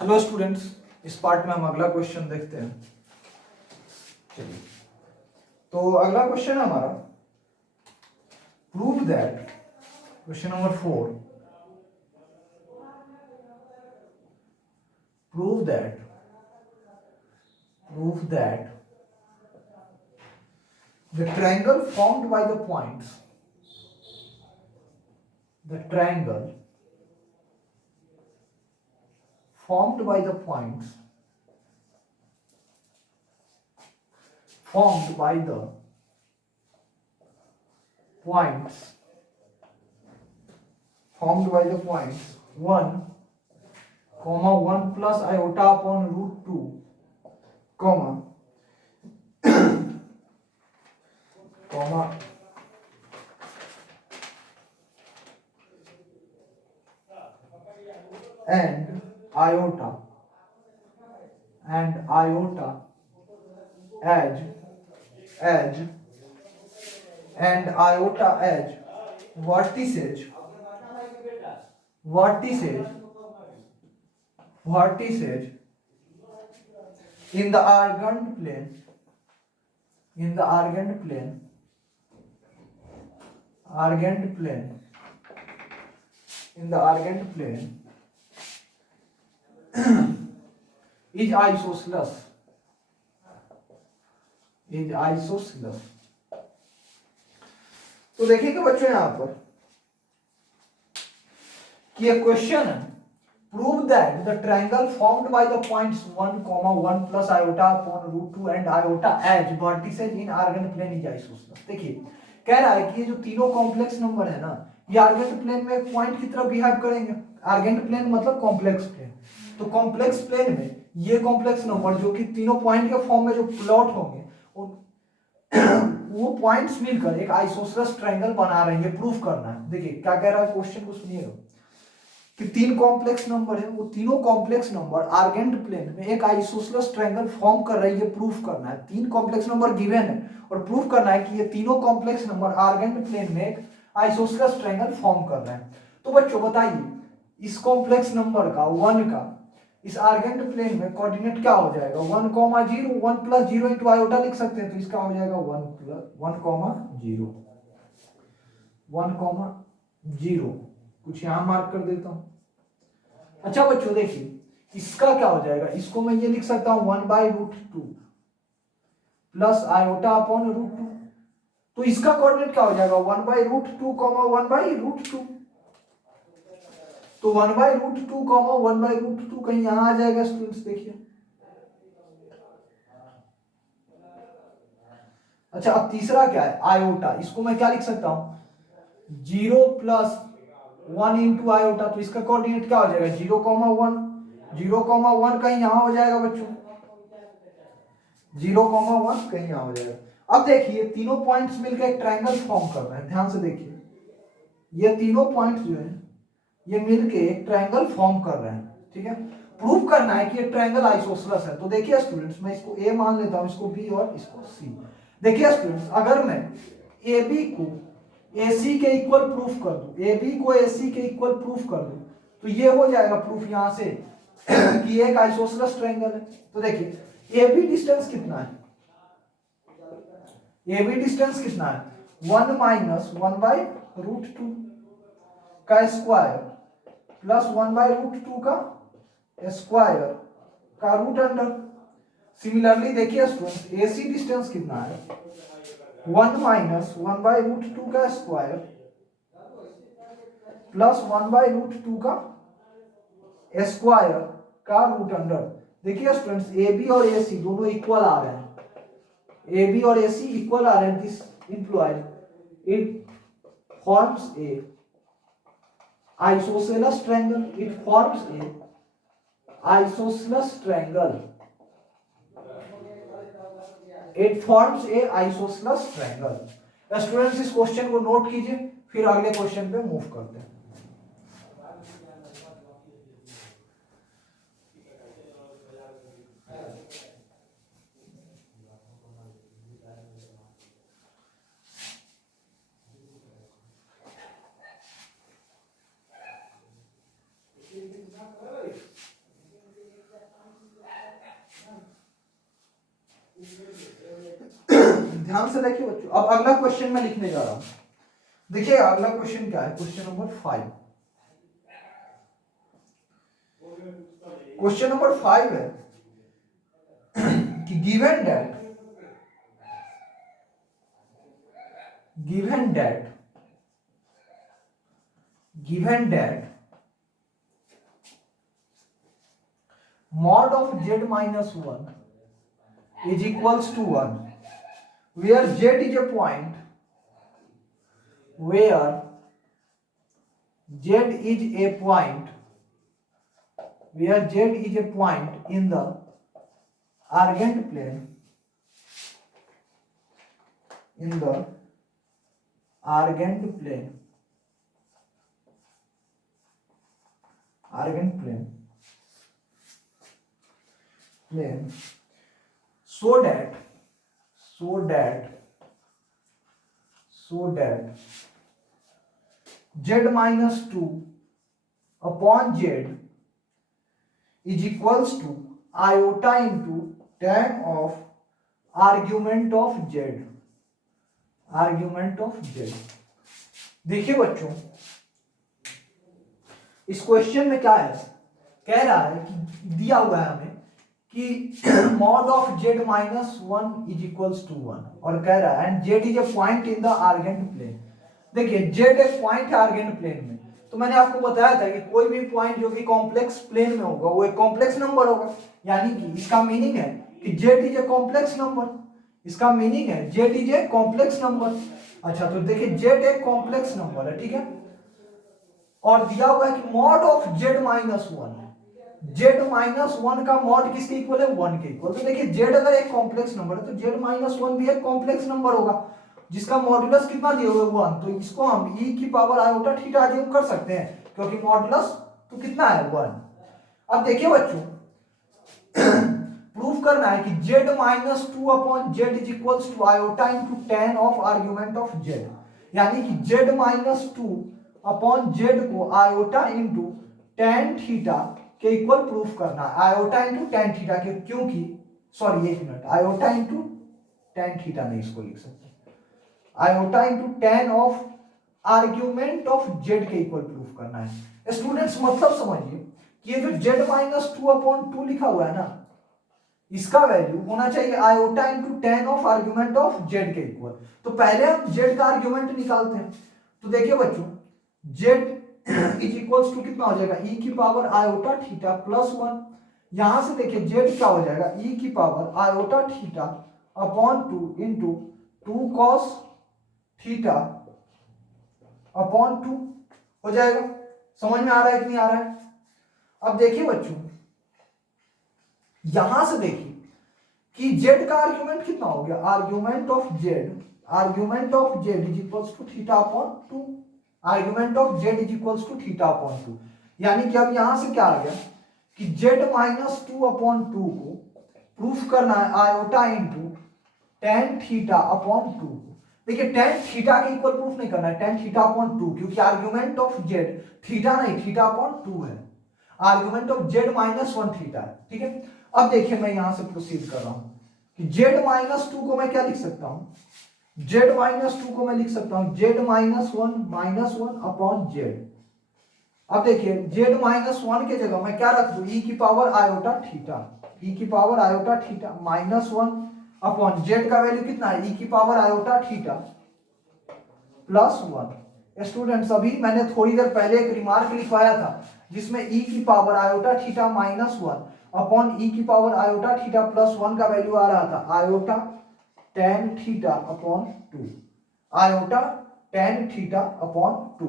Hello students, इस part में हम अगला क्वेश्चन देखते हैं। चलिए, तो अगला क्वेश्चन है हमारा, prove that, question number 4, prove that the triangle formed by the points, the triangle formed by the points, formed by the points, formed by the points 1, 1 plus iota upon root 2, comma and iota edge and iota edge vertices in the argand plane, is isosceles, तो देखिएगा बच्चों यहां पर कि ये question है, prove that the triangle formed by the points 1, 1 plus iota upon root 2 and iota as vertices in Argand plane is isosceles. देखिए कह रहा है कि ये जो तीनों कॉम्प्लेक्स नंबर है ना, ये आर्गन प्लेन में एक पॉइंट की तरह बिहेव करेंगे। आर्गन प्लेन मतलब कॉम्प्लेक्स प्लेन, तो कॉम्प्लेक्स प्लेन में ये कॉम्प्लेक्स नंबर जो कि तीनों पॉइंट के फॉर्म में जो प्लॉट होंगे वो पॉइंट्स मिलकर एक आइसोसेलेस ट्रायंगल बना रहे हैं। ये प्रूफ करना है। देखिए क्या कह रहा है क्वेश्चन को सुनिएगा कि तीन कॉम्प्लेक्स नंबर है, वो तीनों कॉम्प्लेक्स नंबर आर्गेंट प्लेन में एक आइसोसेलेस ट्रायंगल फॉर्म कर रही है। ये प्रूफ करना है। तीन कॉम्प्लेक्स नंबर गिवन है और प्रूफ करना है कि ये तीनों कॉम्प्लेक्स नंबर आर्गेंट प्लेन में एक आइसोसेलेस ट्रायंगल फॉर्म कर रहे हैं। तो बच्चों बताइए इस कॉम्प्लेक्स नंबर का 1 का इस आर्गेंट प्लेन में कोऑर्डिनेट क्या हो जाएगा? 1, 0, 1 प्लस 0 इंटू आयोटा लिख सकते हैं, तो इसका हो जाएगा 1, 0, 1, 0। कुछ यहां मार्क कर देता हूं। अच्छा बच्चों देखिए इसका क्या हो जाएगा, इसको मैं ये लिख सकता हूं 1/√2 प्लस आयोटा अपॉन √2। तो इसका कोऑर्डिनेट क्या हो जाएगा? 1/√2, 1/√2। तो 1/√2, 1/√2 कहीं यहां आ जाएगा स्टूडेंट्स, देखिए। अच्छा अब तीसरा क्या है? आयोटा। इसको मैं क्या लिख सकता हूं? 0 प्लस 1 इंटू आयोटा। तो इसका कोऑर्डिनेट क्या हो जाएगा? 0,1, 0,1 कहीं यहां हो जाएगा बच्चों, 0,1 कहीं यहां हो जाएगा। अब देखिए तीनों पॉइंट्स मिलकर एक ट्रायंगल फॉर्म कर रहे हैं। ध्यान से देखिए ये तीनों पॉइंट्स जो है ये मिलके एक ट्रायंगल फॉर्म कर रहे हैं। ठीक है, प्रूव करना है कि ये ट्रायंगल आइसोसेलेस है। तो देखिए स्टूडेंट्स मैं इसको ए मान लेता हूं, इसको बी और इसको सी। देखिए स्टूडेंट्स अगर मैं ए बी को AC के इक्वल प्रूफ कर दूं, AB को AC के इक्वल प्रूफ कर दूं, तो ये हो जाएगा प्रूफ यहां से कि एक आइसोसेलेस ट्रायंगल है। तो देखिए AB डिस्टेंस कितना है? AB डिस्टेंस कितना है? 1 माइनस 1/√2 का स्क्वायर प्लस 1/√2 का स्क्वायर का रूट अंडर। सिमिलरली देखिए स्टूडेंट्स AC डिस्टेंस कितना है? 1 माइनस 1/√2 का स्क्वायर प्लस 1/√2 का स्क्वायर का रूट अंडर। देखिए स्टूडेंट्स AB और AC दोनों इक्वल आ रहे हैं, AB और AC इक्वल आ रहे हैं। This employees it forms a isosceles triangle, it forms a isosceles triangle, it forms a isosceles triangle. Students इस क्वेश्चन को नोट कीजिए, फिर अगले क्वेश्चन पे मूव करते हैं। ध्यान से देखिए बच्चों, अब अगला क्वेश्चन मैं लिखने जा रहा हूं। देखिए अगला क्वेश्चन क्या है, क्वेश्चन नंबर 5। क्वेश्चन नंबर 5 है कि given that mod of z minus 1 is equals to 1, where z is a point in the argand plane so that z minus 2 upon z is equals to iota into tan of argument of z। देखिए बच्चों, इस question में क्या है, कह रहा है कि दिया हुआ है हमें कि mod of z minus 1 is equals to 1 और कह रहा है and z is a point in the argand plane। देखिए z एक पॉइंट है आर्गेंट प्लेन में, तो मैंने आपको बताया था कि कोई भी पॉइंट जो कि कॉम्प्लेक्स प्लेन में होगा वो एक कॉम्प्लेक्स नंबर होगा, यानी कि इसका मीनिंग है कि z is a complex number. इसका मीनिंग है z is a complex number. अच्छा तो देखिए z एक कॉम्प्लेक्स नंबर है, ठीक है, और दिया हुआ है कि मॉड ऑफ z माइनस 1 का मॉड किसके इक्वल है, 1 के इक्वल। तो देखिए z अगर एक कॉम्प्लेक्स नंबर है तो z माइनस 1 भी एक कॉम्प्लेक्स नंबर होगा जिसका मॉडुलस कितना दिया हुआ है 1। तो इसको हम e की पावर आयोटा थीटा अज्यूम कर सकते हैं क्योंकि मॉडुलस तो कितना है 1। अब देखिए बच्चों प्रूफ करना है कि z minus 2 upon z is equals to iota into tan of argument of z, यानी कि z माइनस 2 अपॉन z को आयोटा इंटू टेन थीटा के इक्वल प्रूफ करना है। आयोटा इंटू टेन थीटा के, क्योंकि सॉरी एक minute, iota into tan theta नहीं इसको लिख सकते, iota into tan of argument of Z के इक्वल प्रूफ करना है। स्टूडेंट्स मतलब समझिए कि ये जो जेड माइनस 2 अपॉन 2 लिखा हुआ है ना, इसका वैल्यू होना चाहिए iota into tan of argument of Z के इक्वल। तो पहले हम जेड का आर्ग्यूमेंट निकालते हैं। तो देखिए बच्चों जेड इज इक्वल्स टू कितना हो जाएगा, e की पावर आयोटा थीटा प्लस 1। यहां से देखिए जेड क्या हो जाएगा, e की power iota theta upon 2 into 2 cos theta upon 2 हो जाएगा। समझ में आ रहा है कि नहीं आ रहा है? अब देखिए बच्चों यहां से देखिए कि z का आर्ग्यूमेंट कितना हो गया, argument of z is equals to theta upon 2, argument of z is equals to theta upon 2। यानी कि अब यहां से क्या आ गया कि z माइनस 2 अपॉन 2 को प्रूफ करना है iota into tan theta upon 2। देखिए टेन थीटा के इक्वल प्रूफ नहीं करना है, टेन थीटा अपॉन 2, क्योंकि आर्ग्यूमेंट ऑफ z थीटा नहीं थीटा अपॉन 2 है, argument of z minus 1 theta है, ठीक है। अब देखिए मैं यहां से प्रोसीड कर रहा हूं कि z माइनस 2 को मैं क्या लिख सकता हूं, z माइनस 2 को मैं लिख सकता हूं z माइनस 1 अपॉन z। अब देखिए z माइनस 1 के जगह मैं क्या रख दूं, e की power iota theta minus 1 upon z का वैल्यू कितना है, e की power iota theta plus 1। Students अभी मैंने थोड़ी देर पहले एक रिमार्क लिखवाया था जिसमें e की power iota theta minus 1 upon e की पावर आयोटा थीटा प्लस 1 का वैल्यू आ रहा था iota tan theta upon 2, iota tan theta upon 2।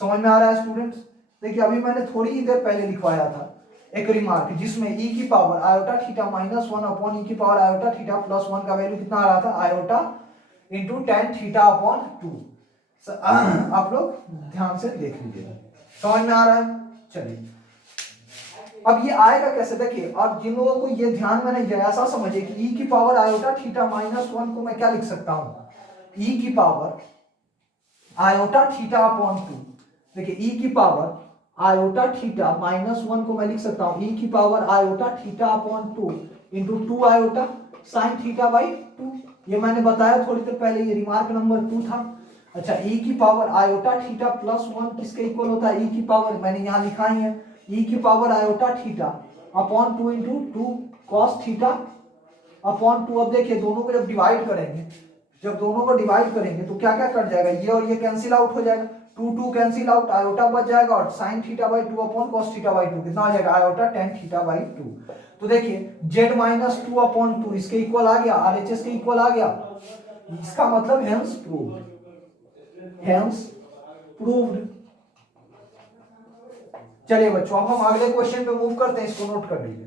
समझ में आ रहा है स्टूडेंट्स? देखिए अभी मैंने थोड़ी ही देर पहले लिखवाया था एक रिमार्क जिसमें e की power iota theta minus 1 upon e की पावर आयोटा थीटा प्लस 1 का वैल्यू कितना आ रहा था, iota into tan theta upon 2। आप लोग ध्यान से देख लीजिए, समझ में आ रहा है? चलिए अब ये आएगा कैसे देखिए, और जिन लोगों को ये ध्यान में नहीं ऐसा समझिए कि e की पावर आयोटा थीटा माइनस 1 को मैं क्या लिख सकता हूं, e की पावर आयोटा थीटा अपॉन 2। देखिए e की पावर आयोटा थीटा माइनस 1 को मैं लिख सकता हूं e की power iota theta upon 2 into 2 iota sine theta by 2। ये मैंने बताया थोड़ी देर पहले, ये रिमार्क नंबर 2 था। अच्छा, e की पावर आयोटा थीटा प्लस 1 किसके इक्वल होता है? e की पावर, मैंने यहाँ लिखा ही है, e की power iota theta upon 2 into 2 cos theta upon 2। अब देखिए दोनों को जब डिवाइड करेंगे, तो क्या क्या कट जाएगा, ये और ये कैंसिल आउट हो जाएगा, 2 2 कैंसिल आउट, आयोटा बच जाएगा और sine theta by 2 upon cos theta by 2 कितना हो जाएगा? Iota tan theta by 2। तो देखिए z माइनस 2 अपॉन 2 इसके इक्वल आ गया, RHS के इक्वल आ गया, इसका मतलब हेंस प्रूव्ड। चलिए बच्चों, अब हम अगले क्वेश्चन पे मूव करते हैं, इसको नोट कर लीजिए।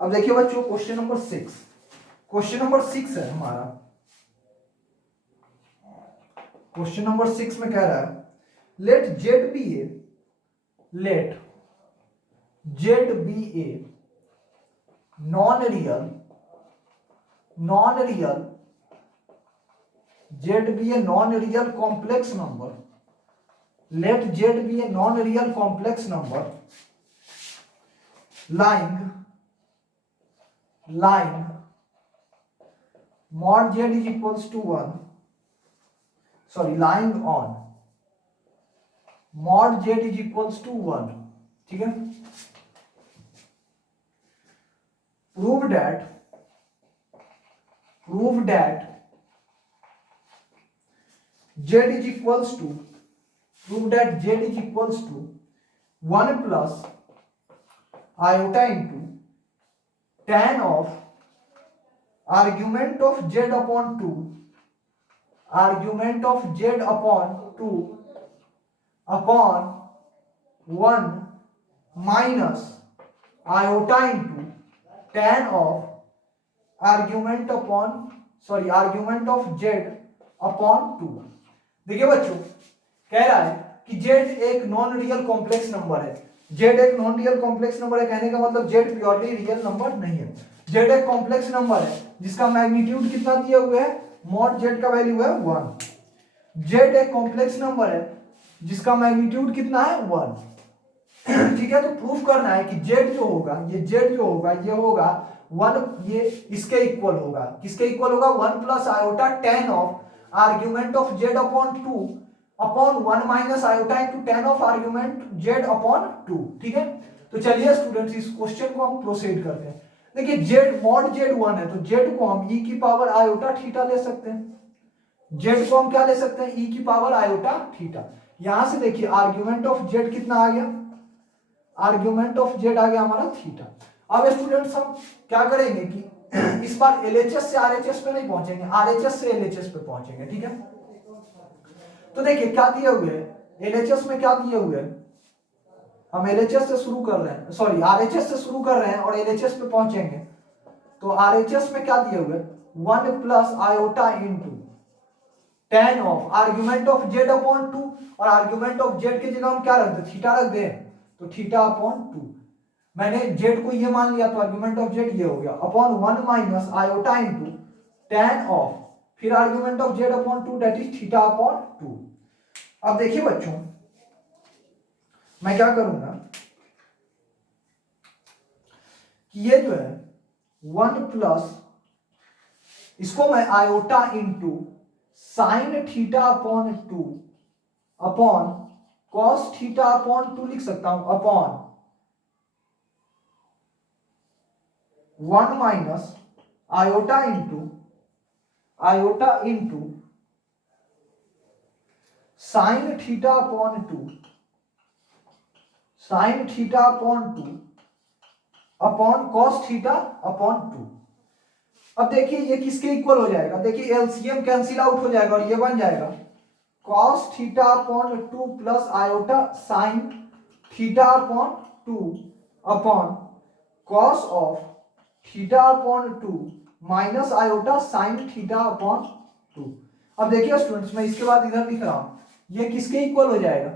अब देखिए बच्चों क्वेश्चन नंबर 6 है हमारा। क्वेश्चन नंबर 6 में कह रहा है let z be a non real complex number, let z be a non-real complex number lying mod z is equals to 1, lying on mod z is equals to 1, ठीक है। prove that z is equals to 1 plus iota into tan of argument of z upon 2 upon 1 minus iota into tan of argument of z upon 2। देखिए बच्चों, कह रहा है कि z एक non real complex number है। z एक non real complex number है, कहने का मतलब z प्योरली रियल नंबर नहीं है। z एक कॉम्प्लेक्स नंबर है जिसका मैग्नीट्यूड कितना दिया हुआ है, मॉड z का वैल्यू है 1। z एक कॉम्प्लेक्स नंबर है जिसका मैग्नीट्यूड कितना है 1, ठीक है। तो प्रूफ करना है कि z जो होगा ये होगा 1, ये इसके इक्वल होगा, किसके इक्वल होगा? 1 plus iota ten of argument of z upon 2 upon 1 minus iota into tan of argument z upon 2, ठीक है। तो चलिए स्टूडेंट्स इस क्वेश्चन को हम प्रोसीड करते हैं। देखिए z मॉड z 1 है, तो z को हम e की पावर आयोटा थीटा ले सकते हैं। z को हम क्या ले सकते हैं? e की पावर आयोटा थीटा। यहां से देखिए आर्ग्यूमेंट ऑफ z कितना आ गया? आर्ग्यूमेंट ऑफ z आ गया हमारा थीटा। अब स्टूडेंट्स हम क्या करेंगे कि इस बार LHS से RHS पे नहीं पहुंचेंगे, RHS से LHS पे पहुंचेंगे, ठीक है। तो देखिए क्या दिए हुए हैं LHS में, क्या दिए हुए हैं, हम LHS से शुरू कर रहे हैं, RHS से शुरू कर रहे हैं और LHS पे पहुंचेंगे। तो RHS में क्या दिए हुए, 1 plus iota into tan of argument of z upon 2, और आर्ग्यूमेंट ऑफ z की जगह हम क्या रख दे, थीटा रख दे, तो थीटा अपॉन 2। मैंने z को ये मान लिया तो आर्ग्यूमेंट ऑफ z ये हो गया, upon 1 minus iota into tan of, फिर argument of z upon 2 that is theta upon 2। अब देखिए बच्चों मैं क्या करूंगा कि ये जो है 1 प्लस, इसको मैं iota into sine theta upon 2 upon cos theta upon 2 लिख सकता हूं, upon 1 minus iota into sine theta upon 2 upon cos theta upon 2। अब देखिए ये किसके इक्वल हो जाएगा, देखिए एलसीएम कैंसिल आउट हो जाएगा और ये बन जाएगा cos theta upon 2 plus iota sine theta upon 2 upon cos of theta upon 2 minus iota sine theta upon 2। अब देखिए स्टूडेंट्स मैं इसके बाद इधर लिख रहा हूं, ये किसके इक्वल हो जाएगा,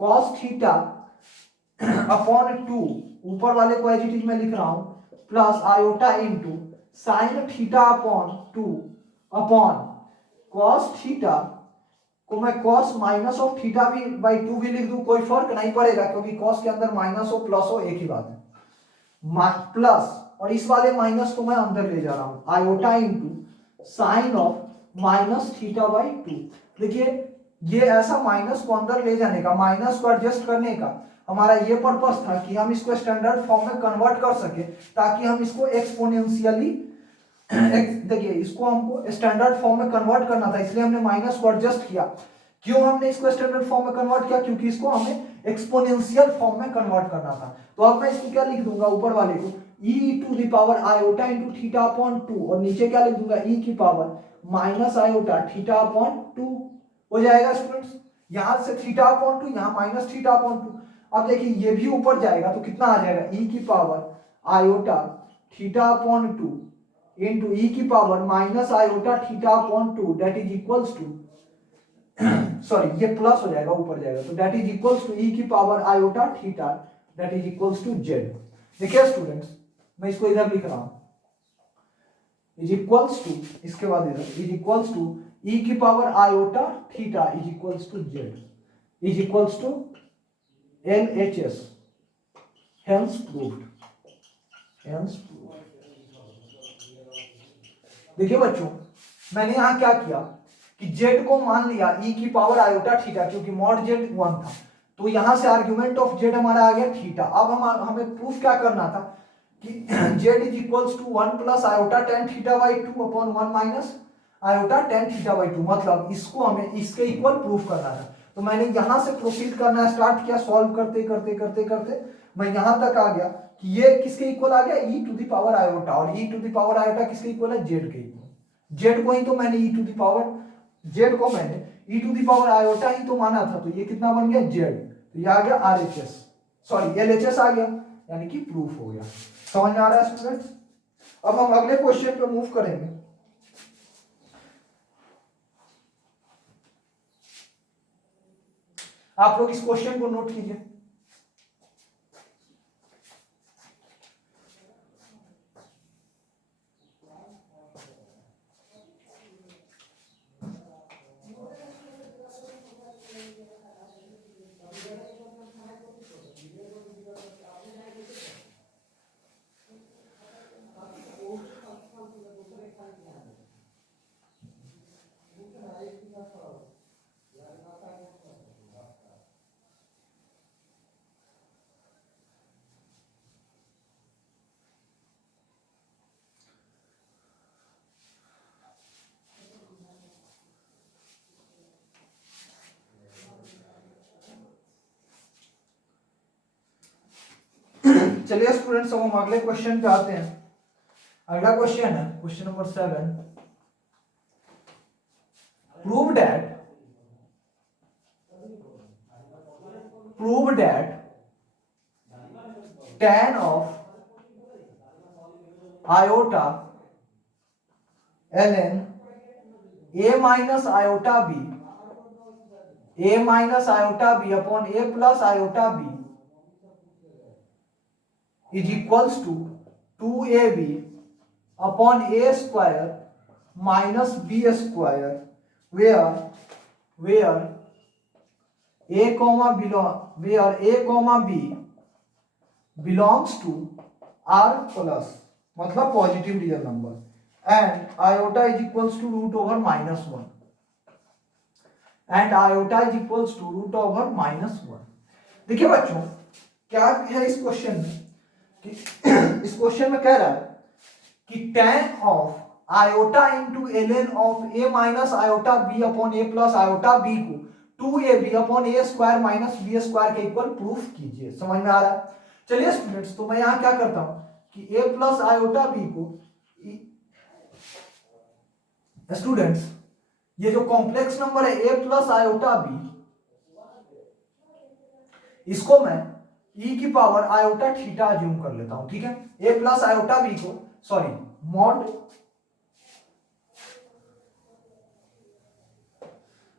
कॉस थीटा अपॉन 2 ऊपर वाले को एज इट इज मैं लिख रहा हूं plus iota into sine theta upon 2 upon cos theta को मैं कॉस माइनस ऑफ थीटा भी बाई 2 भी लिख दूं, कोई फर्क नहीं पड़ेगा क्योंकि कॉस के अंदर माइनस हो प्लस हो एक ही बात है। प्लस और इस वाले माइनस को मैं अंदर ले जा रहा हूं iota into sign of minus theta by 2। देखिए ये ऐसा माइनस को अंदर ले जाने का, माइनस को एडजस्ट करने का हमारा ये पर्पस था कि हम इसको स्टैंडर्ड फॉर्म में कन्वर्ट कर सके ताकि हम इसको एक्सपोनेंशियली देखिए इसको हमको स्टैंडर्ड फॉर्म में कन्वर्ट करना था, इसलिए हमने माइनस को एडजस्ट किया। क्यों हमने इसको स्टैंडर्ड फॉर्म में कन्वर्ट किया? क्योंकि इसको हमें एक्सपोनेंशियल फॉर्म में कन्वर्ट करना था। तो अब मैं इसको क्या लिख दूंगा ऊपर वाले को e to the power iota into theta upon 2 और नीचे क्या लिख दूंगा e की power minus iota theta upon 2 हो जाएगा स्टूडेंट्स। यहां से थीटा अपॉन 2 यहां माइनस थीटा अपॉन 2। अब देखिए ये भी ऊपर जाएगा तो कितना आ जाएगा e की power iota theta upon 2 into e की power minus iota theta upon 2 that is equals to sorry ये प्लस हो जाएगा ऊपर जाएगा तो that is equals to e की power iota theta that is equals to z। देखिए स्टूडेंट्स मैं इसको इधर लिख रहा हूं इज इक्वल्स टू, इसके बाद इधर इज इक्वल्स टू e की power iota theta is equals to z is equals to LHS hence proved। देखिए बच्चों मैंने यहां क्या किया कि z को मान लिया e की पावर आयोटा थीटा क्योंकि मॉड z 1 था तो यहां से आर्गुमेंट ऑफ z हमारा आ गया थीटा। अब हमें प्रूफ क्या करना था कि z is equals to 1 plus iota tan theta by 2 upon 1 minus iota tan theta by 2 मतलब इसको हमें इसके इक्वल प्रूफ करना था। तो मैंने यहां से प्रोसीड करना स्टार्ट किया, सॉल्व करते करते करते करते मैं यहां तक आ गया कि ये किसके इक्वल आ गया e to the power iota और e to the power iota किसके इक्वल है z के इक्वल। z को ही तो मैंने e to the power z को मैंने e to the power iota ही तो माना था तो ये कितना बन गया z, तो ये आ गया RHS सॉरी LHS आ गया यानी कि प्रूफ हो गया। समझ में आ रहा है स्टूडेंट्स? अब हम अगले क्वेश्चन पे मूव करेंगे। आप लोग इस क्वेश्चन को नोट कीजिए। चलिए स्टूडेंट्स अब हम अगले क्वेश्चन पे आते हैं। अगला क्वेश्चन है question number 7। Prove that tan of iota ln a minus iota b upon a plus iota b is equals to 2ab upon a square minus b square where a comma b belongs to r plus मतलब positive real number and iota is equals to root over minus 1 and iota is equals to root over minus 1। देखिए बच्चों क्या है इस question में कि इस question में कह रहा है कि tan of iota into ln of a minus iota b upon a plus iota b को 2ab upon a square minus b square के इक्वल प्रूफ कीजिए। समझ में आ रहा है? चलिए स्टूडेंट्स तो मैं यहां क्या करता हूं कि a प्लस आयोटा b को स्टूडेंट्स ये जो कॉम्प्लेक्स नंबर है a प्लस आयोटा b इसको मैं e की पावर आयोटा थीटा अज्यूम कर लेता हूं। ठीक है, a प्लस आयोटा b को सॉरी मॉड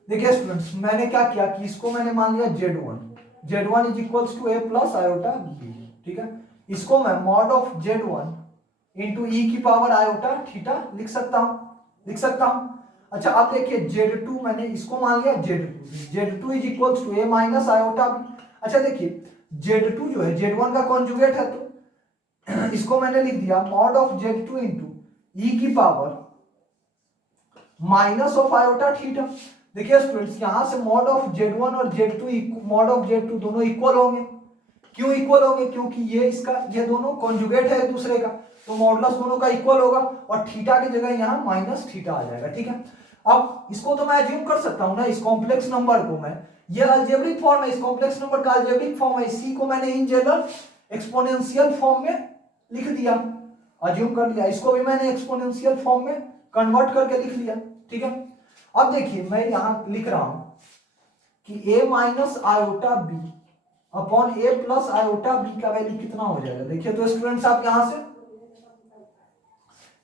देखिए स्टूडेंट्स मैंने क्या किया कि इसको मैंने मान लिया z1 is equals to a plus iota b। ठीक है, इसको मैं मॉड ऑफ Z1 इंटू ई की पावर आयोटा थीटा लिख सकता हूं। अच्छा अब देखिए Z2 मैंने इसको मान लिया Z2 is equal to a minus iota b. अच्छा देखिए Z2 जो है Z1 का कॉन्जुगेट है, तो इसको मैंने लिख दिया मॉड ऑफ Z2 इंटू ई की power minus of iota theta. देखिए स्टूडेंट्स यहां से मॉड ऑफ Z1 और Z2 मॉड ऑफ Z2 दोनों इक्वल होंगे। क्यों इक्वल होंगे? क्योंकि ये दोनों कॉन्जुगेट है एक दूसरे का, तो मॉडुलस दोनों का इक्वल होगा और थीटा की जगह यहाँ माइनस थीटा आ जाएगा। ठीक है, अब इसको तो मैं अज्यूम कर सकता हूं ना, इस कॉम्प्लेक्स नंबर को मैं, ये अलजेब्रिक फॉर्म है, इस कॉम्प्लेक्स नंबर का अलजेब्रिक फॉर्म है, इसी को मैंने इन जनरल एक्सपोनेंशियल फॉर्म में लिख दिया, अज्यूम कर लिया, इसको भी मैंने एक्सपोनेंशियल फॉर्म में कन्वर्ट करके लिख लिया। ठीक है, अब देखिए मैं यहां लिख रहा हूं कि a minus iota b upon a plus iota b का वैल्यू कितना हो जाएगा। देखिए तो स्टूडेंट्स आप यहां से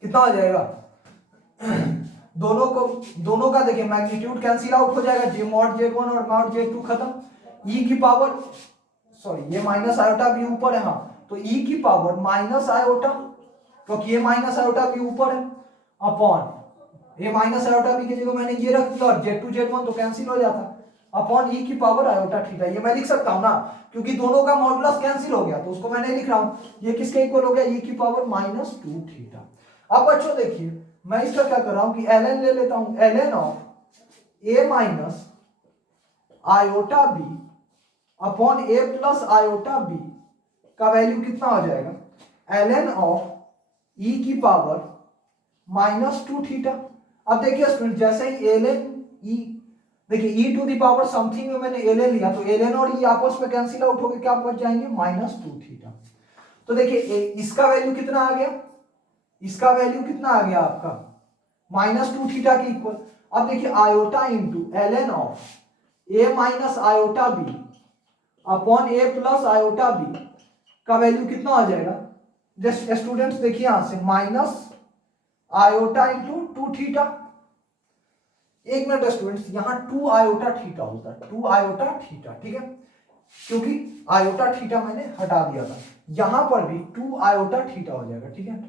कितना हो जाएगा, दोनों का देखिए मैग्नीट्यूड कैंसिल आउट हो जाएगा, जे मॉड Z1 और मॉड Z2 खत्म, e की पावर सॉरी ये माइनस आयोटा बी ऊपर है, हाँ तो e की पावर माइनस आयोटा, क्योंकि ये माइनस आयोटा बी ऊपर है, अपॉन ये माइनस आयोटा बी की जगह मैंने ये रख दिया और Z2 Z1 तो कैंसिल हो जाता, अपॉन ई की पावर आयोटा थीटा। ये मैं लिख सकता हूं ना, क्योंकि दोनों का मॉडुलस कैंसिल हो गया, तो उसको मैंने लिख रहा हूं, ये किसके इक्वल हो गया, ई की पावर माइनस 2 थीटा। अब बच्चों देखिए मैं इसका क्या कर रहा हूं कि ln ले लेता हूं, ln of a minus iota b upon a plus iota b का वैल्यू कितना हो जाएगा, ln ऑफ ई की पावर माइनस 2 थीटा। अब देखिए स्टूडेंट जैसे ही ln e, देखिए e to the power something में मैंने ln लिया, तो ln और e आपस में कैंसिल आउट होकर क्या बच जाएंगे, माइनस 2 थीटा। तो देखिए इसका वैल्यू कितना आ गया, इसका वैल्यू कितना आ गया आपका माइनस 2 थीटा के इक्वल। अब देखिए iota into ln of a minus iota b upon a plus iota b का वैल्यू कितना आ जाएगा, जस्ट स्टूडेंट्स देखिए यहां से माइनस आयोटा इंटू 2 थीटा। एक मिनट स्टूडेंट्स, यहां 2 आयोटा थीटा होता है, 2 आयोटा थीटा, ठीक है, क्योंकि आयोटा थीटा मैंने हटा दिया था, यहां पर भी 2 आयोटा थीटा हो जाएगा। ठीक है,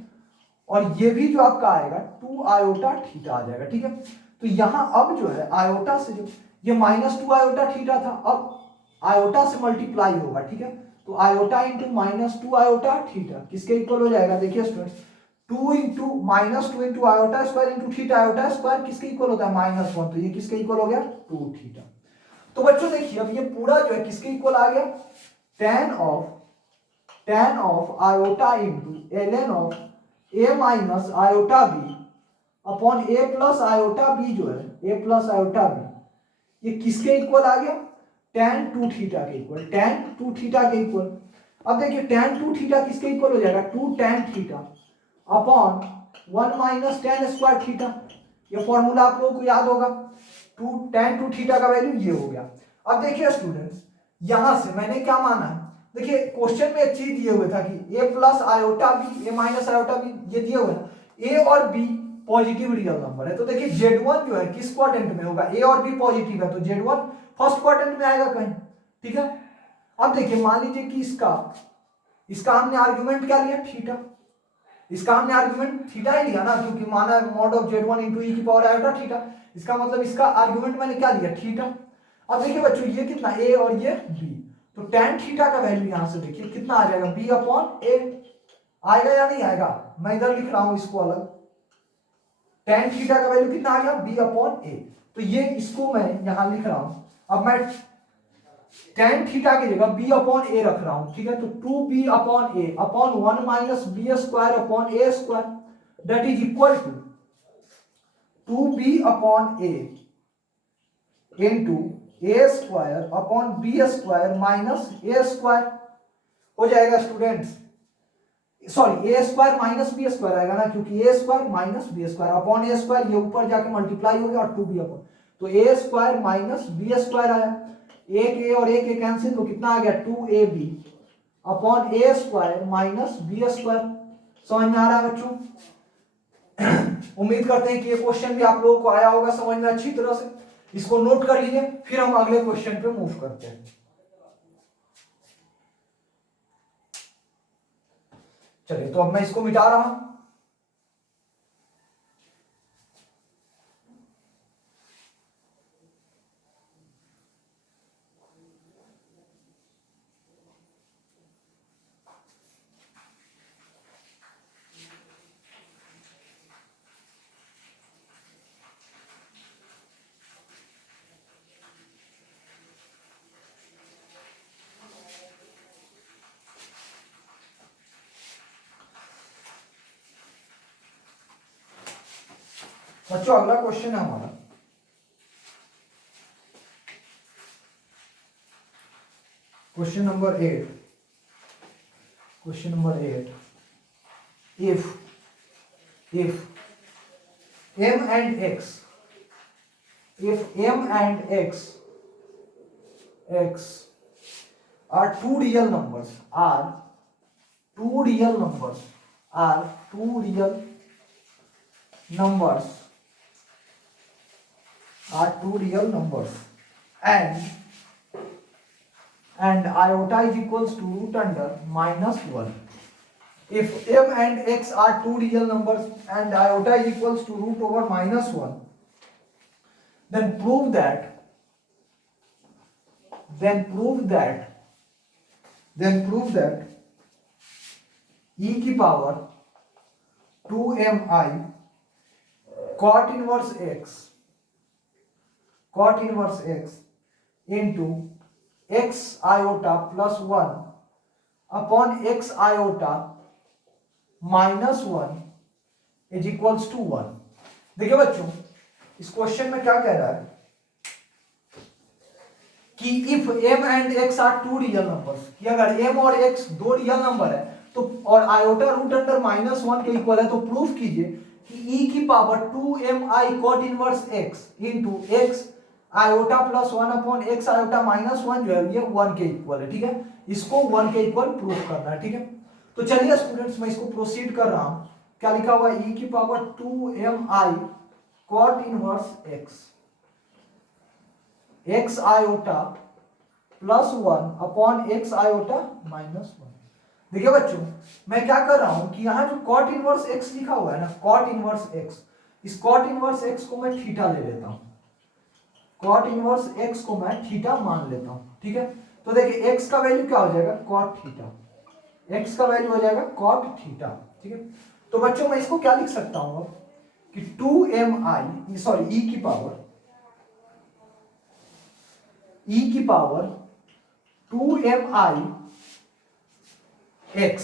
और ये भी जो आपका आएगा 2 आयोटा थीटा आ जाएगा। ठीक है, तो यहां अब जो है आयोटा से जो ये माइनस 2 आयोटा थीटा था, अब आयोटा से मल्टीप्लाई होगा। ठीक है, तो iota into minus 2 iota theta किसके इक्वल हो जाएगा, देखिए students 2 into minus 2 into iota square into theta, iota square किसके इक्वल होता है, माइनस 1, तो ये किसके इक्वल हो गया, 2 थीटा। तो बच्चों देखिए अब ये पूरा जो है किसके इक्वल आ गया, tan of iota into ln of a minus iota b upon a plus iota b, जो है a प्लस आयोटा बी, ये किसके इक्वल आ गया, tan 2 थीटा के इक्वल, tan 2 थीटा के इक्वल। अब देखिए tan 2 थीटा किसके इक्वल हो जाएगा, 2 tan theta upon 1 minus tan square theta. ये फॉर्मूला आप लोगों को याद होगा, 2 tan 2 थीटा का वैल्यू ये हो गया। अब देखिए स्टूडेंट्स यहां से मैंने क्या माना है, देखिए क्वेश्चन में एक चीज दिए हुए था कि a plus iota b a minus iota b, ये दिए हुए ना, a और b पॉजिटिव रियल नंबर है, तो देखिए Z1 जो है किस क्वाड्रेंट में होगा, a और b पॉजिटिव है, तो Z1 फर्स्ट क्वाड्रेंट में आएगा कहीं। ठीक है, अब देखिए मान लीजिए कि इसका हमने आर्गुमेंट क्या लिया, थीटा, इसका हमने आर्गुमेंट थीटा ही लिया ना, क्योंकि माना मॉड ऑफ Z1 इंटू ई की पावर आयोटा थीटा, इसका मतलब इसका आर्गुमेंट मैंने क्या लिया, थीटा। अब देखिए बच्चों ये कितना a और ये b, तो tan थीटा का वैल्यू यहां से देखिए कितना आ जाएगा, b अपॉन a आएगा या नहीं आएगा, मैं इधर लिख रहा हूं इसको अलग, tan थीटा का वैल्यू कितना आ गया, b अपॉन a, तो ये इसको मैं यहां लिख रहा हूं, अब मैं tan थीटा की जगह b अपॉन a रख रहा हूं। ठीक है, तो 2b upon a upon 1 minus b square upon a square that is equal to 2b upon a into a square upon b square minus a square हो जाएगा students, sorry a square minus b square आएगा ना, क्योंकि a square minus b square upon a square, ये ऊपर जाके multiply हो गया और 2b अपॉन, तो a square minus b square आया, एक a और एक a कैंसिल, तो कितना आ गया 2ab upon a square minus b square. समझ में आ रहा है बच्चों, उम्मीद करते हैं कि ये क्वेश्चन भी आप लोगों को आया होगा समझ में अच्छी तरह से, इसको नोट कर लीजिए, फिर हम अगले क्वेश्चन पे मूव करते हैं। चलिए तो अब मैं इसको मिटा रहा हूं। बच्चों अगला क्वेश्चन है हमारा, question number 8। Question number 8, if m and x, if m and x are two real numbers, and iota is equals to root under minus 1. If m and x are two real numbers and iota is equals to root over minus 1, then prove that e की power 2mi cot inverse x into x iota plus 1 upon x iota minus 1 is equals to 1. देखिए बच्चों, इस question में क्या कह रहा है कि if m and x are two real numbers, कि अगर m और x दो रियल नंबर है तो और आयोटा रूट अंडर माइनस 1 के इक्वल है, तो प्रूफ कीजिए कि e की power 2mi cot inverse x into x iota plus 1 upon x iota minus 1 जो है ये 1 के इक्वल है। ठीक है, इसको 1 के इक्वल प्रूफ करना है। ठीक है, तो चलिए स्टूडेंट्स मैं इसको प्रोसीड कर रहा हूं। क्या लिखा हुआ है, e की power 2mi cot inverse x iota plus 1 upon x iota minus 1। देखिए बच्चों, मैं क्या कर रहा हूं कि यहां जो कॉट इनवर्स x लिखा हुआ है ना, कॉट इनवर्स x, इस कॉट इनवर्स x को मैं थीटा ले लेता हूं, कॉट इनवर्स x को मैं थीटा मान लेता हूं। ठीक है, तो देखिए x का वैल्यू क्या हो जाएगा, कॉट थीटा, x का वैल्यू हो जाएगा कॉट थीटा। ठीक है, तो बच्चों मैं इसको क्या लिख सकता हूं कि 2mi सॉरी e की power 2mi x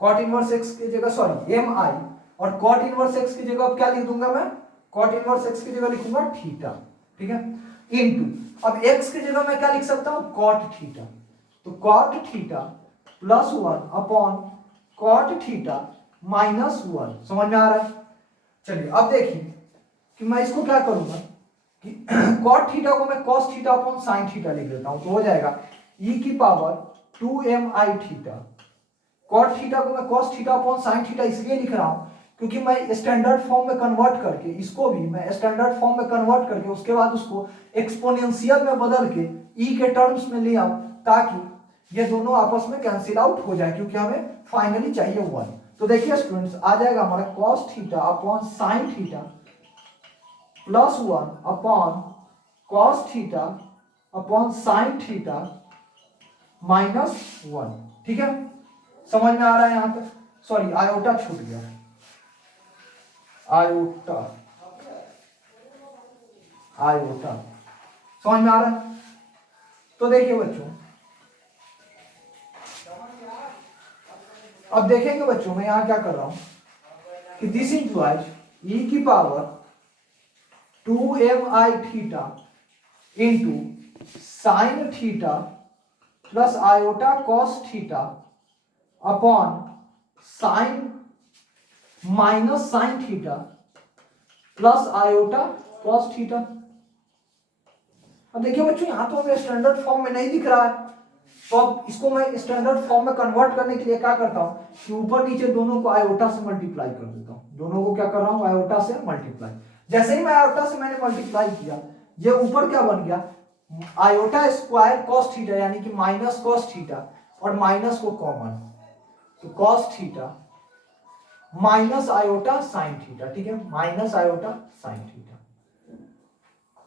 cot inverse x की जगह सॉरी mi और कॉट इनवर्स x की जगह अब क्या लिख दूंगा मैं, कॉट इनवर्स x की जगह लिखूंगा थीटा। ठीक है, इनटू अब x की जगह मैं क्या लिख सकता हूं, कॉट थीटा, तो cot theta plus 1 upon cot theta minus 1। समझ में आ रहा है? चलिए अब देखिए कि मैं इसको क्या करूंगा कि कॉट थीटा को मैं cos theta upon sine theta लिख देता हूं, तो हो जाएगा e की power 2mi theta, cot theta को मैं cos theta upon sine theta इसलिए लिख रहा हूं क्योंकि मैं स्टैंडर्ड फॉर्म में कन्वर्ट करके, इसको भी मैं स्टैंडर्ड फॉर्म में कन्वर्ट करके उसके बाद उसको एक्सपोनेंशियल में बदल के e के टर्म्स में ले आऊं ताकि ये दोनों आपस में कैंसिल आउट हो जाए, क्योंकि हमें फाइनली चाहिए 1। तो देखिए स्टूडेंट्स, आ जाएगा हमारा cos theta upon sine theta plus 1 upon cos theta upon sine theta minus 1। ठीक है, समझ में आ रहा है यहां पे, सॉरी आयोटा छूट गया, आयोटा समझ में आ रहा है? तो देखिए बच्चों, अब देखेंगे बच्चों मैं यहां क्या कर रहा हूं कि दिस इंप्लाइज e की power 2mi theta into sine theta plus iota cos theta upon sine minus sine theta plus iota cos theta. अब देखिए बच्चों, यहां तो हमें स्टैंडर्ड फॉर्म में नहीं दिख रहा है, तो अब इसको मैं स्टैंडर्ड फॉर्म में कन्वर्ट करने के लिए क्या करता हूं कि ऊपर नीचे दोनों को आयोटा से मल्टीप्लाई कर देता हूं, दोनों को क्या कर रहा हूं, आयोटा से मल्टीप्लाई। जैसे ही मैं आयोटा से मैंने मल्टीप्लाई किया, ये ऊपर क्या बन गया, आयोटा स्क्वायर कॉस थीटा यानी कि माइनस कॉस थीटा, और माइनस को कॉमन, तो cos theta minus iota sine theta, ठीक है, minus iota sine theta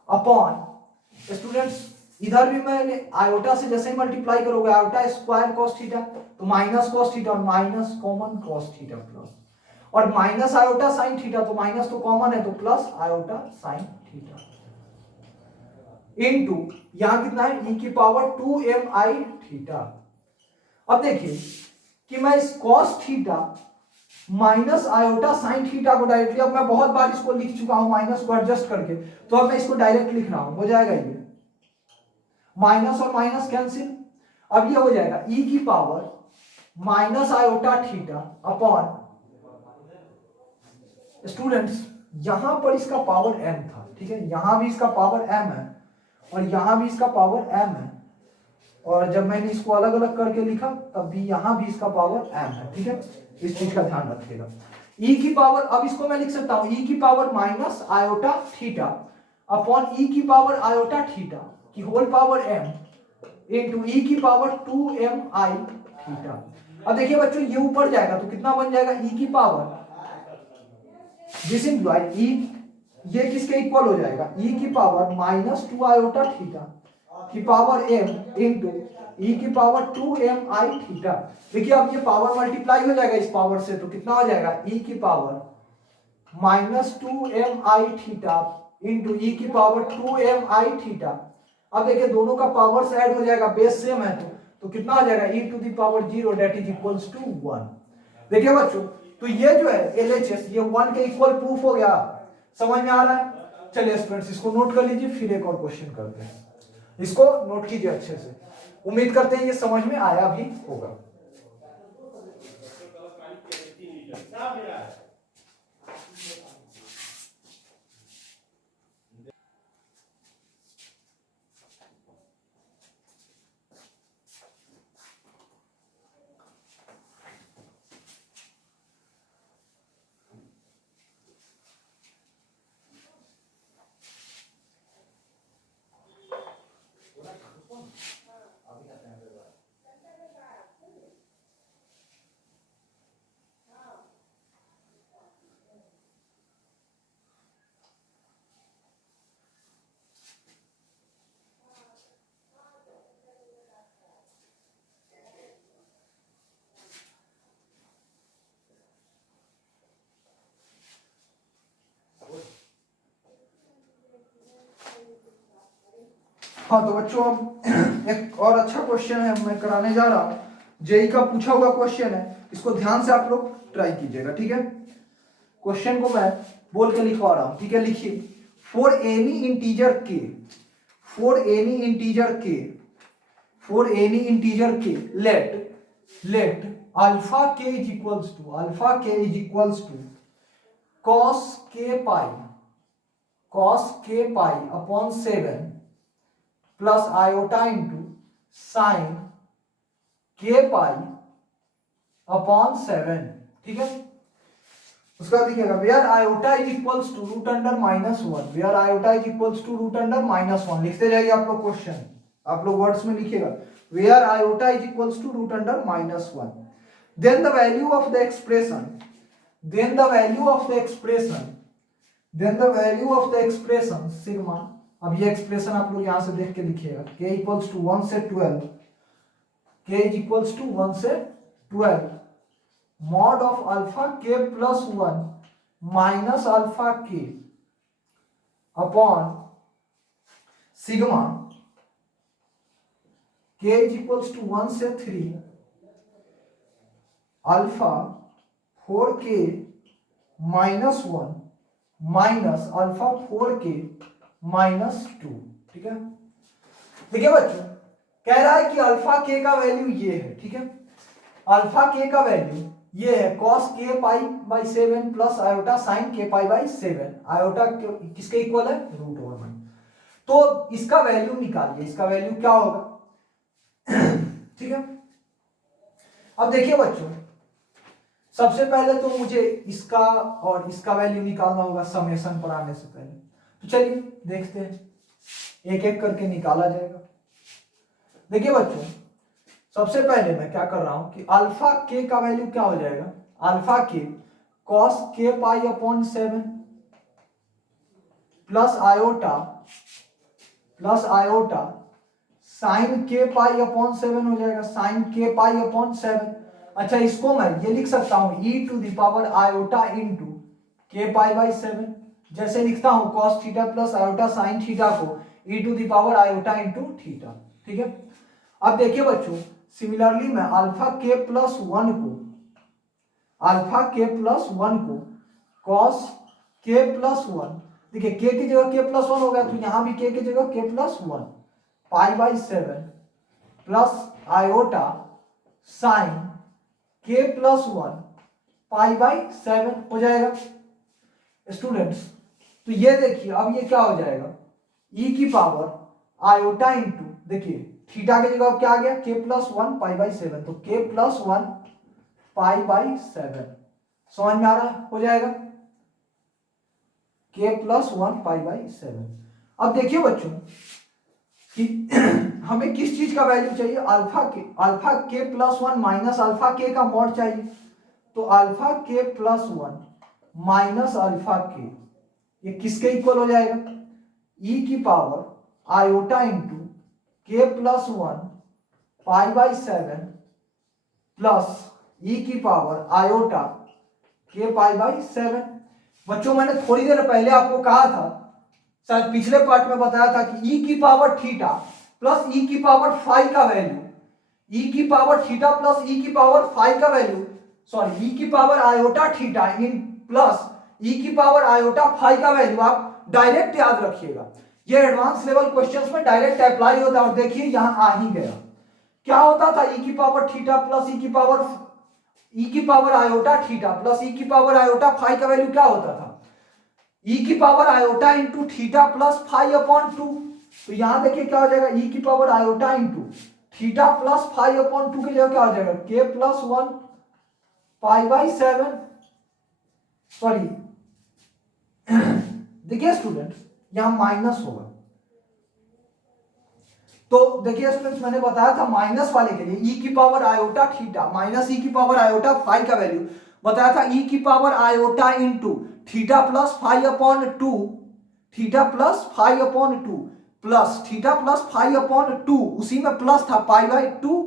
upon students इधर भी मैंने आयोटा से जैसे ही मल्टीप्लाई करोगे आयोटा स्क्वायर कॉस थीटा तो माइनस कॉस थीटा और minus common cos theta plus और माइनस आयोटा साइन थीटा तो माइनस तो कॉमन है तो plus iota sine theta into यहां कितना है e की पावर 2mi थीटा। अब देखिए कि मैं इस cos theta minus iota sine theta को डायरेक्टली, अब मैं बहुत बार इसको लिख चुका हूं माइनस को एडजस्ट करके, तो अब मैं इसको डायरेक्ट लिख रहा हूं, हो जाएगा ये माइनस और माइनस कैंसिल, अब ये हो जाएगा e की power minus iota theta upon students यहां पर इसका पावर m था, ठीक है, यहां भी इसका पावर m है और यहां भी इसका पावर m है और जब मैंने इसको अलग अलग करके लिखा तब भी यहां भी इसका पावर m है, ठीक है, इस चीज का ध्यान रखिएगा। e की पावर, अब इसको मैं लिख सकता हूं e की power minus iota theta upon e की पावर आयोटा थीटा की whole power m into e की पावर 2mi थीटा। अब देखिए बच्चों ये ऊपर जाएगा तो कितना बन जाएगा e की पावर दिस इंप्लाइड e, ये किसके इक्वल हो जाएगा e की पावर माइनस 2 आयोटा थीटा की पावर m इनटू e की पावर 2mi थीटा। देखिए अब ये पावर मल्टीप्लाई हो जाएगा इस पावर से तो कितना हो जाएगा e की power minus 2mi theta into e की पावर 2mi थीटा। अब देखिए दोनों का पावर्स ऐड हो जाएगा, बेस सेम है तो कितना हो जाएगा e to the power 0 that is equals to 1। देखिए बच्चों तो ये जो है LHS ये 1 के इक्वल प्रूफ हो गया, समझ में आ रहा है। चलिए स्टूडेंट्स इसको नोट कर लीजिए, फिर एक और क्वेश्चन करते हैं, इसको नोट कीजिए अच्छे से, उम्मीद करते हैं ये समझ में आया भी होगा। हाँ तो बच्चों अब एक और अच्छा क्वेश्चन है मैं कराने जा रहा हूँ, जेई का पूछा हुआ क्वेश्चन है, इसको ध्यान से आप लोग ट्राई कीजिएगा, ठीक है। क्वेश्चन को मैं बोल के लिखवा रहा हूँ, ठीक है, लिखिए for any integer k, for any integer k, for any integer k let alpha k is equals to, alpha k is equals to cos k pi upon 7 plus iota into sine k pi upon 7, ठीक है। उसका देखिएगा where iota is equals to root under -1, where iota is equals to root under -1, लिखते जाइए आप लोग question, आप लोग वर्ड्स में लिखिएगा where iota is equals to root under -1, then the value of the expression, then the value of the expression, then the value of the expression sigma. अब ये एक्सप्रेशन आप लोग यहां से देख के लिखिएगा k इक्वल्स टू 1 से 12, k इज इक्वल्स टू 1 से 12 mod of alpha k plus 1 minus alpha k upon sigma k is equals to 1 से 3 alpha 4k minus 1 minus alpha 4k minus 2, ठीक है। देखिए बच्चों कह रहा है कि अल्फा के का वैल्यू ये है, ठीक है, अल्फा के का वैल्यू ये है cos k pi by 7 plus iota sign k pi by 7, iota किसके इक्वल है रूट ओवर 9, तो इसका वैल्यू निकालिए, इसका वैल्यू क्या होगा ठीक है। अब देखिए बच्चों सबसे पहले तो मुझे इसका और इसका वैल्यू निकालना होगा समेशन पर आने से पहले, तो चलिए देखते हैं, एक एक करके निकाला जाएगा। देखिए बच्चों सबसे पहले मैं क्या कर रहा हूं कि अल्फा के का वैल्यू क्या हो जाएगा, अल्फा के cos k pi upon 7 plus iota sign k pi upon 7 हो जाएगा, साइन के पाई अपॉन 7। अच्छा, इसको मैं ये लिख सकता हूं E to the power iota into K pi by 7, जैसे लिखता हूं cos theta plus iota sine theta को E to the power iota into theta. ठीक है, अब देखिए बच्चों, सिमिलरली मैं अल्फा के प्लस 1 को कॉस के प्लस 1, देखिए के की जगह के प्लस 1 हो गया, तो यहां भी के की जगह के plus 1 pi by 7 plus iota sign के प्लस 1 पाई बाई 7 हो जाएगा स्टूडेंट्स। तो ये देखिए अब ये क्या हो जाएगा, ई की पावर आयोटा इंटू, देखिए थीटा की जगह अब क्या आ गया, के प्लस 1 पाई बाई 7, तो के प्लस 1 पाई बाई 7, समझ में आ रहा है, हो जाएगा के प्लस 1 पाई बाई 7। अब देखिए बच्चों कि हमें किस चीज का वैल्यू चाहिए, अल्फा के प्लस 1 माइनस अल्फा के का मॉड चाहिए, तो अल्फा के प्लस 1 माइनस अल्फा के ये किसके इक्वल हो जाएगा, ई की power iota into K plus 1 pi by 7 plus e की पावर आयोटा के पाई बाई 7। बच्चों मैंने थोड़ी देर पहले आपको कहा था, शायद पिछले पार्ट में बताया था कि ई की पावर थीटा प्लस ई की पावर फाई का वैल्यू, ई की पावर थीटा प्लस ई की पावर फाई का वैल्यू, सॉरी ई की power iota theta in plus e की पावर आयोटा फाई का वैल्यू आप डायरेक्ट याद रखिएगा, ये एडवांस लेवल क्वेश्चंस में डायरेक्ट अप्लाई होता है। और देखिए यहां आ ही गया, क्या होता था, ई की पावर थीटा प्लस ई की power iota theta plus e की पावर आयोटा फाई का वैल्यू क्या होता था, ई की power iota into theta plus phi upon 2। तो यहां देखिए क्या हो जाएगा, ई की power iota into theta plus phi upon 2 की जगह क्या हो जाएगा, k plus 1 pi by 7, sorry देखिए स्टूडेंट्स यहां माइनस होगा, तो देखिए स्टूडेंट्स मैंने बताया था माइनस वाले के लिए ई की power iota theta minus e की पावर आयोटा फाई का वैल्यू बताया था, ई की power iota into theta plus phi upon 2, theta plus phi upon 2 plus theta plus phi upon 2, उसी में प्लस था पाई बाई 2,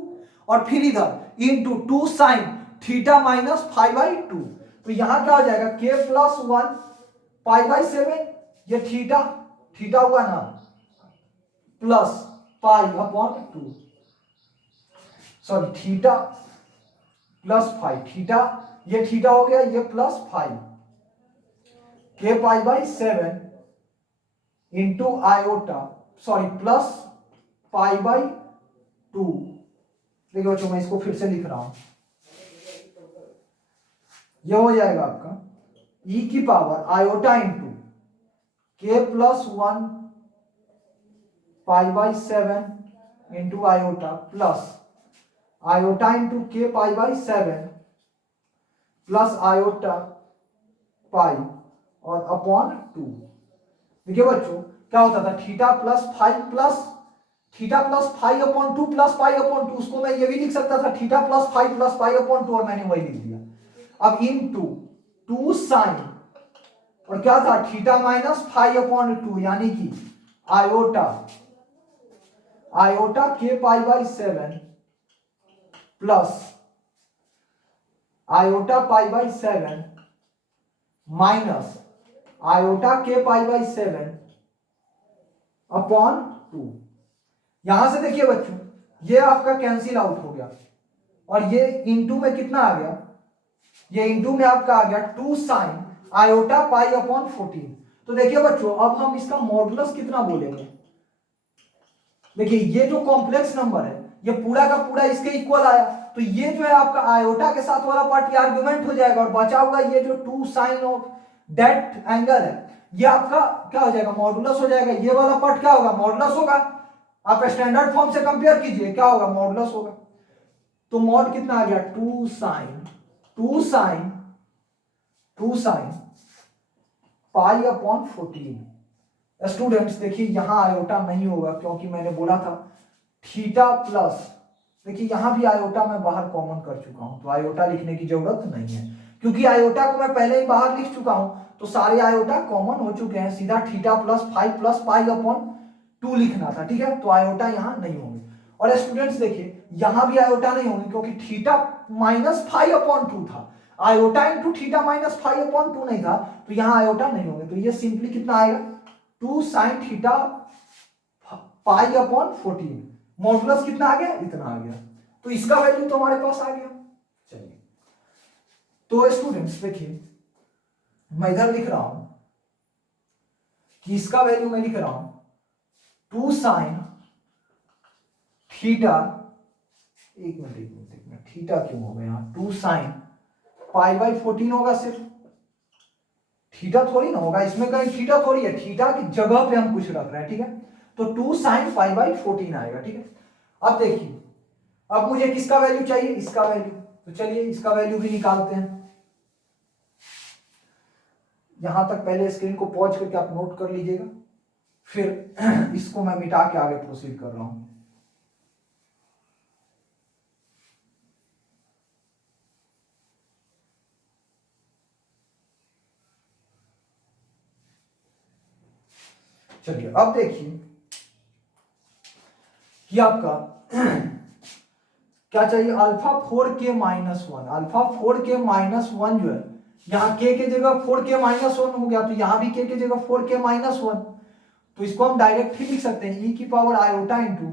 और फिर इधर into 2 sine theta minus phi by 2। तो यहां क्या हो जाएगा, के प्लस 1 पाई बाई 7, ये थीटा हुआ ना, plus pi upon 2, sorry theta plus phi, theta ये थीटा हो गया, ये plus phi, k pi by 7 into iota, sorry plus pi by 2। देखिए बच्चों मैं इसको फिर से लिख रहा हूं, यह हो जाएगा आपका ई की power iota into K plus 1 pi by 7 into iota plus iota into K pi by 7 plus iota pi और अपॉन 2। देखिए बच्चों क्या होता था, theta plus five upon 2 plus pi upon 2, उसको मैं ये भी लिख सकता था theta plus five plus pi upon 2, और मैंने वही लिख दिया। अब इन 2 साइन और क्या था थीटा माइनस फाइव अपॉन 2, यानी कि आयोटा के pi by 7 plus iota pi by 7 minus iota के पाई बाई 7 अपॉन 2। यहां से देखिए बच्चों ये आपका कैंसिल आउट हो गया, और ये इंटू में कितना आ गया, ये इंटू में आपका आ गया 2 साइन आयोटा पाई अपॉन 14। तो देखिए बच्चों अब हम इसका मॉडुलस कितना बोलेंगे, देखिए ये जो कॉम्प्लेक्स नंबर है ये पूरा का पूरा इसके इक्वल आया, तो ये जो है आपका आयोटा के साथ वाला पार्ट ये आर्गुमेंट हो जाएगा, और बचा हुआ ये जो 2 साइन ऑफ दैट एंगल है ये आपका क्या हो जाएगा, मॉडुलस हो जाएगा। ये वाला पार्ट क्या होगा, मॉडुलस होगा। आप स्टैंडर्ड फॉर्म से कंपेयर कीजिए क्या होगा, मॉडुलस होगा। तो मॉड कितना आ गया 2 साइन पाई अपॉन 14। स्टूडेंट्स देखिए यहां आयोटा नहीं होगा, क्योंकि मैंने बोला था थीटा प्लस, देखिए यहां भी आयोटा मैं बाहर कॉमन कर चुका हूं, तो आयोटा लिखने की जरूरत नहीं है, क्योंकि आयोटा को मैं पहले ही बाहर लिख चुका हूं तो सारे आयोटा कॉमन हो चुके हैं, सीधा theta plus 5 plus pi upon 2 लिखना था, ठीक है, तो आयोटा यहां नहीं होंगे। और स्टूडेंट्स देखिए यहां भी आयोटा नहीं होंगे क्योंकि थीटा माइनस 5 अपॉन 2 था, iota into theta minus 5 upon 2 नहीं था, तो यहां आयोटा नहीं होंगे। तो ये सिंपली कितना आएगा 2 sine theta pi upon 14, modulus कितना आ गया, इतना आ गया। तो इसका वैल्यू तो हमारे पास आ गया। चलिए तो स्टूडेंट्स देखिए मैं इधर लिख रहा हूं कि इसका वैल्यू मैं लिख रहा हूं 2 साइन थीटा, एक मिनट थीटा क्यों हो गया, 2 साइन पाई बाई 14 होगा, सिर्फ थीटा थोड़ी ना होगा, इसमें कहीं थीटा थोड़ी है, थीटा की जगह पे हम कुछ रख रहे हैं, ठीक है, तो 2 साइन पाई बाई 14 आएगा, ठीक है। अब देखिए अब मुझे किसका वैल्यू चाहिए, इसका वैल्यू, तो चलिए इसका वैल्यू भी निकालते हैं। यहां तक पहले स्क्रीन को पॉज करके आप नोट कर लीजिएगा, फिर इसको मैं मिटा के आगे प्रोसीड कर रहा हूं। चलिए अब देखिए कि आपका क्या चाहिए, alpha 4k minus 1, alpha 4k minus 1 जो है यहाँ k के जगह 4k माइनस 1 हो गया, तो यहां भी k के जगह 4k माइनस 1, तो इसको हम डायरेक्ट ही लिख सकते हैं e की power iota into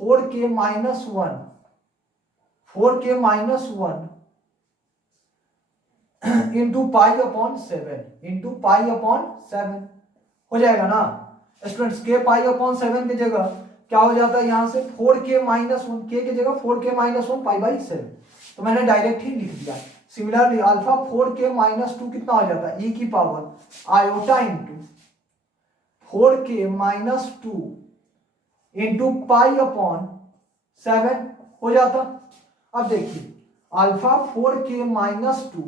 4k minus 1, 4k minus 1 into pi upon 7, into pi upon 7 हो जाएगा ना स्टूडेंट्स। k पाई अपॉन 7 की जगह क्या हो जाता है, यहां से 4k माइनस 1, k की जगह 4k माइनस 1 पाई बाई 7, तो मैंने डायरेक्ट ही लिख दिया। सिमिलरली अल्फा 4k माइनस 2 कितना हो जाता है, e की power iota into 4k minus 2 into pi upon 7 हो जाता। अब देखिए alpha 4k minus 2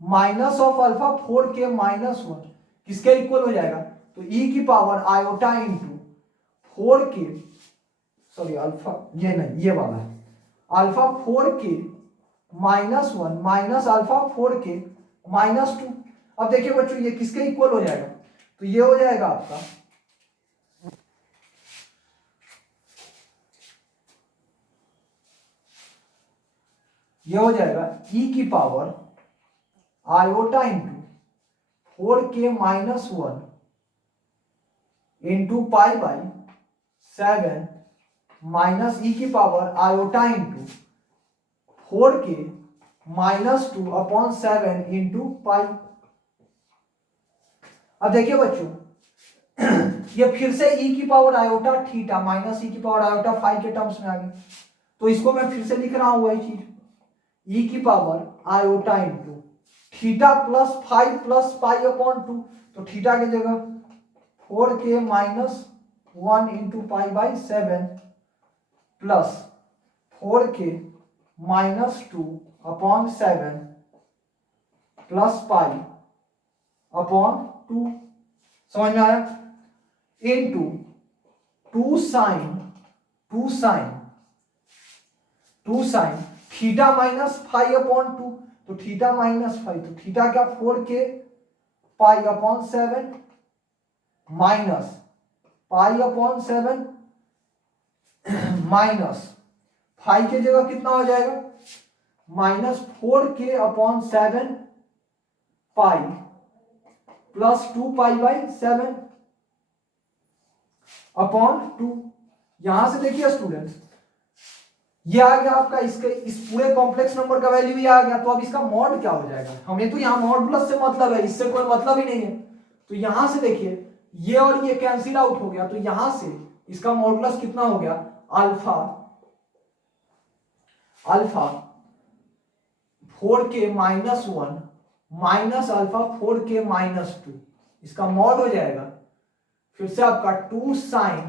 minus of alpha 4k minus 1 किसके इक्वल हो जाएगा, तो e की power iota into 4k, sorry alpha ये नहीं ये वाला है, alpha 4k minus 1 minus alpha 4k minus 2। अब देखिए बच्चों ये किसके इक्वल हो जाएगा, तो ये हो जाएगा आपका ये हो जाएगा e की power iota into 4k minus 1 into pi by 7 minus e की power iota into 4k minus 2 upon 7 into pi. अब देखिए बच्चों ये फिर से e की power iota theta minus e की पावर आयोटा फाई के टर्म्स में आ गया, तो इसको मैं फिर से लिख रहा हूं वही चीज e की power iota into theta plus 5 plus pi upon 2, तो थीटा की जगह 4k minus 1 into pi by 7 plus 4k minus 2 upon 7 plus pi upon 2, समझ में आया, into 2 sine theta minus 5 upon 2, तो थीटा माइनस 5, तो थीटा क्या 4k पाई upon 7 minus pi upon 7 minus 5 की जगह कितना हो जाएगा, minus 4k upon 7 pi plus 2 pi by 7 upon 2। यहां से देखिए स्टूडेंट्स ये आ गया आपका, इसके इस पूरे कॉम्प्लेक्स नंबर का वैल्यू ही आ गया, तो अब इसका मॉड क्या हो जाएगा, हमें तो यहाँ मॉडुलस से मतलब है, इससे कोई मतलब ही नहीं है, तो यहां से देखिए ये और ये कैंसिल आउट हो गया, तो यहां से इसका मॉडुलस कितना हो गया, alpha 4k minus 1 minus alpha 4k minus 2, इसका मॉड हो जाएगा फिर से आपका 2 साइन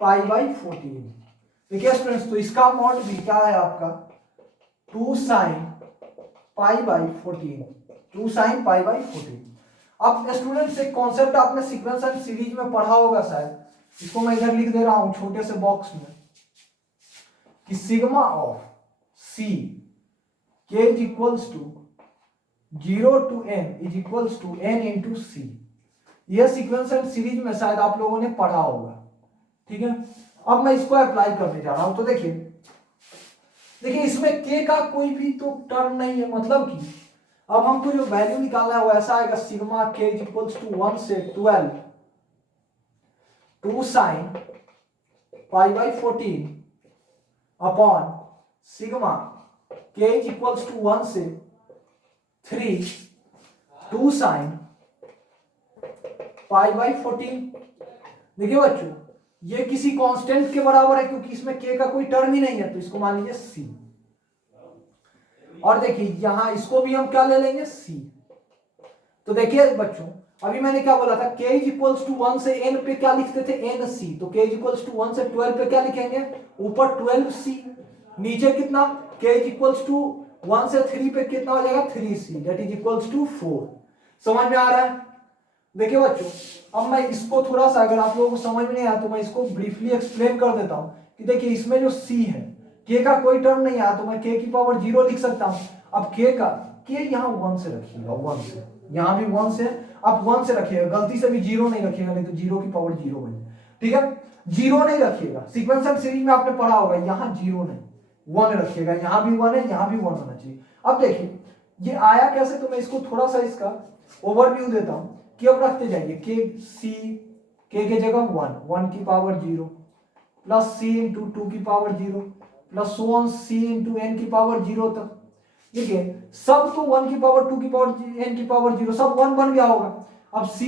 पाई बाई 14। देखिए स्टूडेंट्स तो इसका मॉड भी क्या है आपका 2 sine pi by 14, 2 sine pi by 14। अब स्टूडेंट्स एक कॉन्सेप्ट आपने सीक्वेंस एंड सीरीज में पढ़ा होगा शायद, इसको मैं इधर लिख दे रहा हूं छोटे से बॉक्स में कि sigma of C K is equals to 0 to n is equals to n into C. यह सीक्वेंस एंड सीरीज में शायद आप लोगों ने पढ़ा होगा, ठीक है। अब मैं इसको अप्लाई करने जा रहा हूं, तो देखिए इसमें k का कोई भी तो टर्म नहीं है, मतलब कि अब हमको जो वैल्यू निकालना है वो ऐसा आएगा, sigma k is equals to 1 से 12 2 sine pi by 14 upon sigma k is equals to 1 से 3 2 साइन पाई बाई 14। देखिए बच्चों ये किसी कांस्टेंट के बराबर है क्योंकि इसमें k का कोई टर्म ही नहीं है, तो इसको मान लीजिए c। और देखिए यहां इसको भी हम क्या ले लेंगे c। तो देखिए बच्चों अभी मैंने क्या बोला था, k इज इक्वल्स टू 1 से n पे क्या लिखते थे, nc। तो k इज इक्वल्स टू 1 से 12 पे क्या लिखेंगे, ऊपर 12c, नीचे कितना, k इज इक्वल्स टू 1 से 3 पे कितना हो जाएगा 3c, that is equals to 4। समझ में आ रहा है। देखिए बच्चों अब मैं इसको थोड़ा सा, अगर आप लोगों को समझ में नहीं आया तो मैं इसको ब्रीफली एक्सप्लेन कर देता हूं कि देखिए इसमें जो c है, k का कोई टर्म नहीं आया तो मैं k की पावर 0 लिख सकता हूं। अब k यहां 1 से रखिएगा, 1 से, यहां भी 1 से, आप 1 से रखिएगा, गलती से भी 0 नहीं रखिएगा, नहीं तो 0 की पावर 0 बन जाए, ठीक है। 0 नहीं रखिएगा, सीक्वेंस एंड सीरीज में आपने पढ़ा होगा, यहां 0 नहीं 1 रखिएगा, यहां भी 1 है, यहां भी 1 होना चाहिए। अब देखिए ये आया कैसे, तो मैं इसको थोड़ा सा इसका ओवरव्यू देता हूं कि अब रखते जाइए k के जगह 1 की पावर 0 प्लस c इंटू 2 की power 0 plus so on c into n की पावर 0 तक। देखिए सब तो 1 की पावर 2 की पावर n की पावर 0 सब 1 बन गया होगा। अब c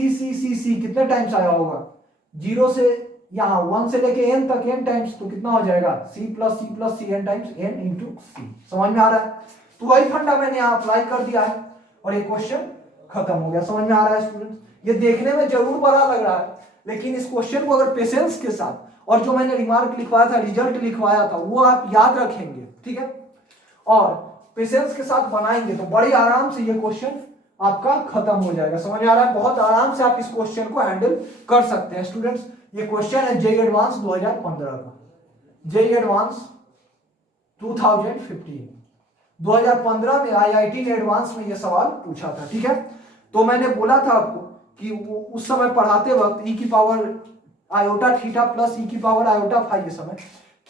कितने टाइम्स आया होगा, 0 से यहाँ 1 से लेके n तक n टाइम्स, तो कितना हो जाएगा c plus c n times n into c। समझ में आ रहा है। तो वही फंडा मैंने यहाँ अप्लाई कर दिया है और ये क्वेश्चन खत्म हो गया। समझ में आ रहा है स्टूडेंट्स। ये देखने में जरूर बड़ा लग रहा है, लेकिन इस क्वेश्चन को अगर पेशेंस के साथ और जो मैंने रिमार्क लिखवाया था, रिजल्ट लिखवाया था, वो आप याद रखेंगे, ठीक है, और पेशेंस के साथ बनाएंगे तो बड़ी आराम से ये क्वेश्चन आपका खत्म हो जाएगा। समझ में आ रहा है। बहुत आराम से आप इस क्वेश्चन को हैंडल कर सकते हैं स्टूडेंट्स। ये क्वेश्चन है जेईई एडवांस 2015 का, जेईई एडवांस 2015 में आईआईटी ने एडवांस में ये सवाल पूछा था, ठीक है। तो मैंने बोला था आपको कि वो उस समय पढ़ाते वक्त e की power iota theta plus e की पावर आयोटा फाई, ये समय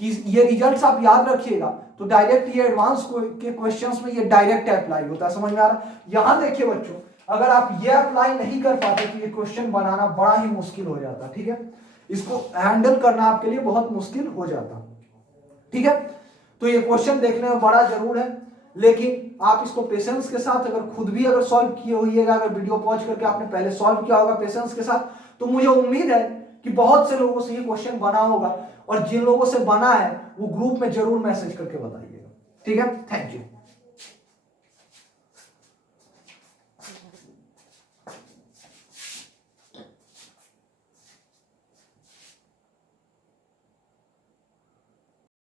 कि ये रिजल्ट्स आप याद रखिएगा, तो डायरेक्ट ये एडवांस के क्वेश्चंस में ये डायरेक्ट अप्लाई होता है। समझ में आ रहा है। यहां देखिए बच्चों अगर आप ये अप्लाई नहीं कर पाते तो ये क्वेश्चन बनाना बड़ा ही मुश्किल हो जाता, ठीक है। इसको हैंडल करना आपके लिए बहुत मुश्किल हो जाता, ठीक है। तो ये क्वेश्चन देखने में बड़ा जरूर है, लेकिन आप इसको पेशेंस के साथ अगर खुद भी अगर सॉल्व किए होइएगा, अगर वीडियो पॉज करके आपने पहले सॉल्व किया होगा पेशेंस के साथ, तो मुझे उम्मीद है कि बहुत से लोगों से ये क्वेश्चन बना होगा, और जिन लोगों से बना है वो ग्रुप में जरूर मैसेज करके बताइएगा, ठीक है। Thank you.